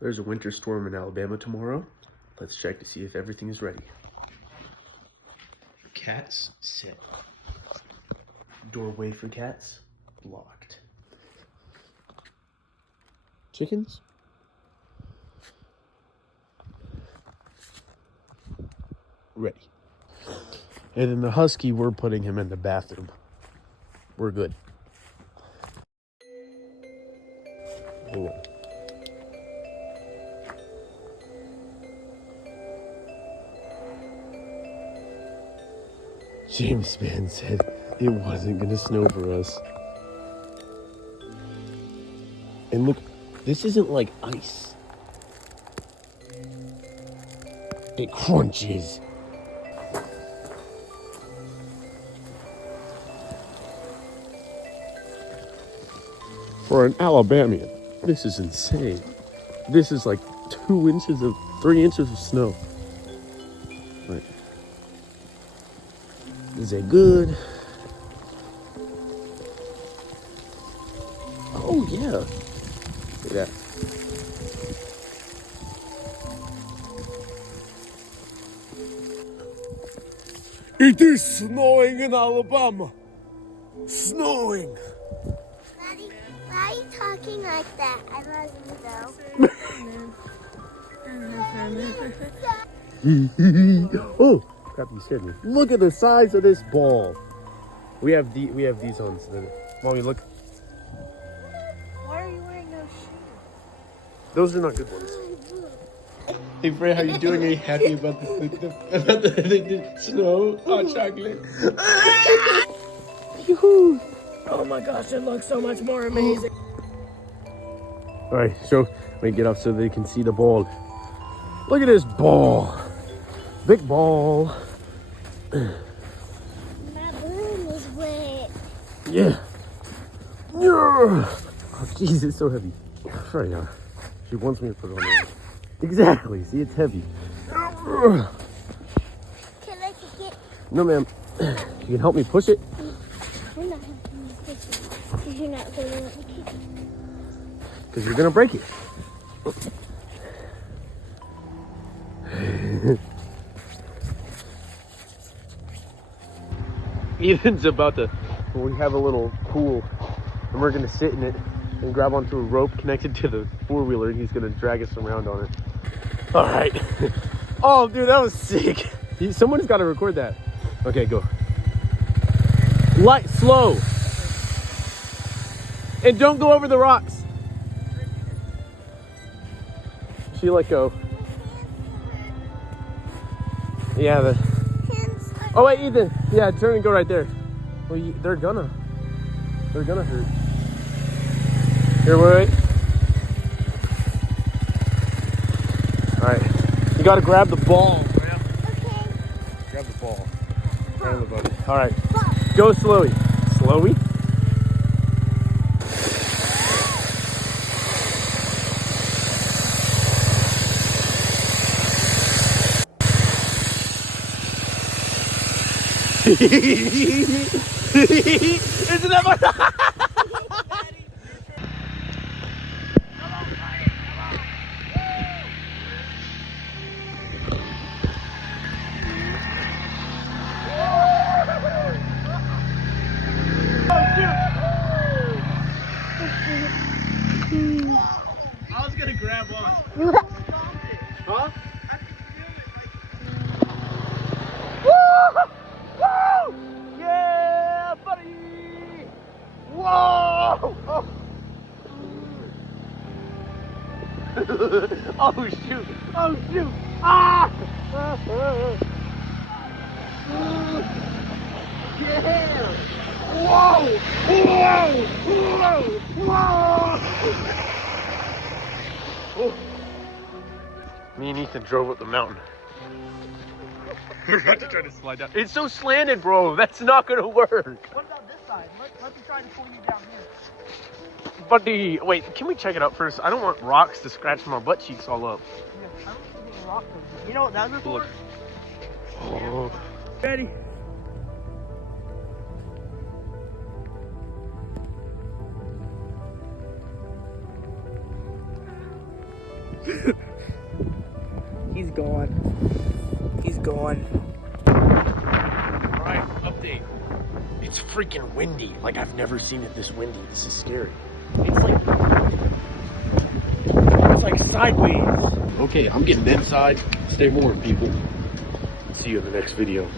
There's a winter storm in Alabama tomorrow. Let's check to see if everything is ready. Cats sit. Doorway for cats blocked. Chickens? Ready. And then the husky, we're putting him in the bathroom. We're good. Hang on. James Spann said it wasn't gonna snow for us. And look, this isn't like ice. It crunches. For an Alabamian, this is insane. This is like 3 inches of snow. Like, is it good? Oh yeah. Look at that. It is snowing in Alabama. Snowing. Daddy, why are you talking like that? I love you though. Oh, crap! You scared me. Look at the size of this ball. We have these ones. Mommy, look. Why are you wearing those shoes? Those are not good ones. Hey, Frey, how you doing? Are you happy about the snow? Hot chocolate. Oh my gosh, it looks so much more amazing. All right, so let me get up so they can see the ball. Look at this ball. Big ball. My balloon is wet. Yeah. Oh, jeez, it's so heavy. Freya, she wants me to put it on there. Exactly. See, it's heavy. Can I get? No, ma'am. You can help me push it. I'm not helping you push it because you're not going to let me kick it. Because you're gonna break it. Ethan's about to. We have a little pool, and we're gonna sit in it and grab onto a rope connected to the 4-wheeler, and he's gonna drag us around on it. All right. Oh, dude, that was sick. Someone's got to record that. Okay, go. Light, slow, and don't go over the rocks. She let go. Yeah. Oh wait, Ethan. Yeah, turn and go right there. Well, they're gonna hurt. Here, wait. All right, you gotta grab the ball. Okay. Grab the ball. Grab the ball. All right, go slowly. Slowly. Isn't that much? I was gonna grab on. Huh? Woo! Yeah, buddy! Whoa! Oh. Oh shoot! Oh shoot! Ah! Yeah! Whoa! Whoa! Whoa! Whoa! Oh. Me and Ethan drove up the mountain. We're about to try to slide down. It's so slanted, bro. That's not gonna work. What about this side? Let me try to pull you down here. Buddy, wait, can we check it out first? I don't want rocks to scratch my butt cheeks all up. Yeah, I don't think it's a rock. You know what that was for? Look. Oh. Ready? He's gone. He's gone. Alright, update. It's freaking windy. Like I've never seen it this windy. This is scary. It's like sideways. Okay, I'm getting inside. Stay warm, people. See you in the next video.